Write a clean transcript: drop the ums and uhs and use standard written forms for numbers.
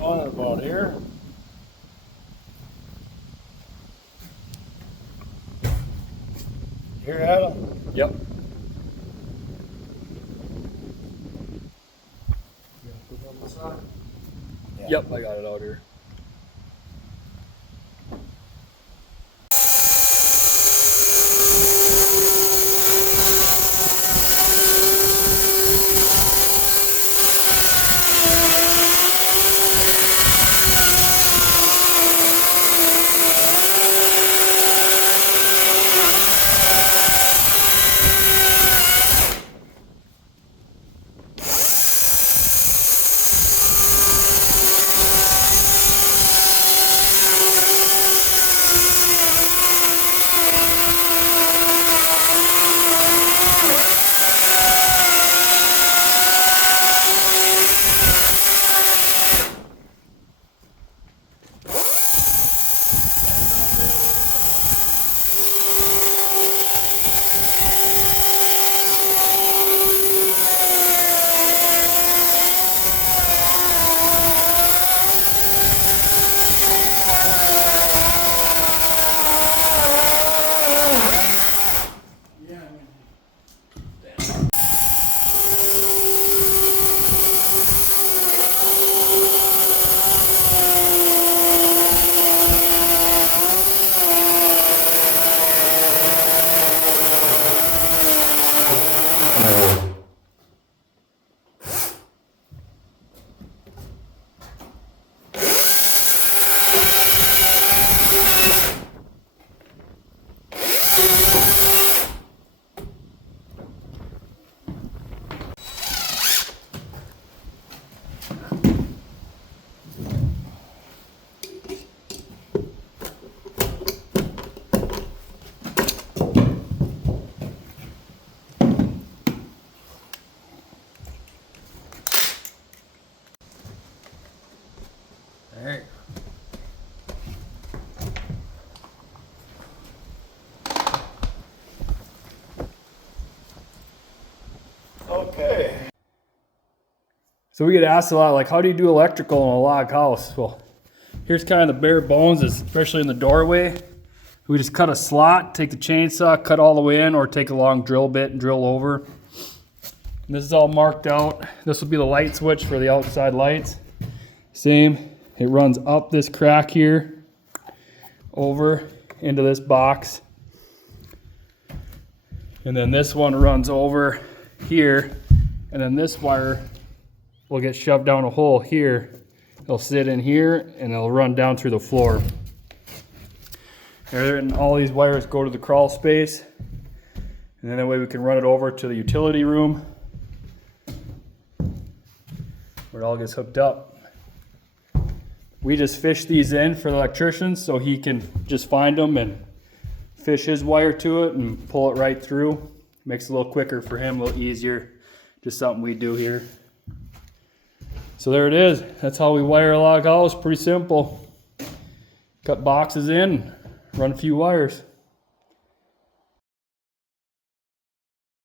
On about here. Here, Adam? Yep. Yeah. Yep, I got it out here. Alright. Okay. So we get asked a lot, like, how do you do electrical in a log house? Well, here's kind of the bare bones, especially in the doorway. We just cut a slot, take the chainsaw, cut all the way in, or take a long drill bit and drill over. And this is all marked out. This will be the light switch for the outside lights. Same, it runs up this crack here, over into this box. And then this one runs over here, and then this wire will get shoved down a hole here. It'll sit in here and it'll run down through the floor. And all these wires go to the crawl space, and then that way we can run it over to the utility room where it all gets hooked up. We just fish these in for the electrician so he can just find them and fish his wire to it and pull it right through. Makes it a little quicker for him, a little easier. Just something we do here. So there it is. That's how we wire a log house. Pretty simple. Cut boxes in, run a few wires.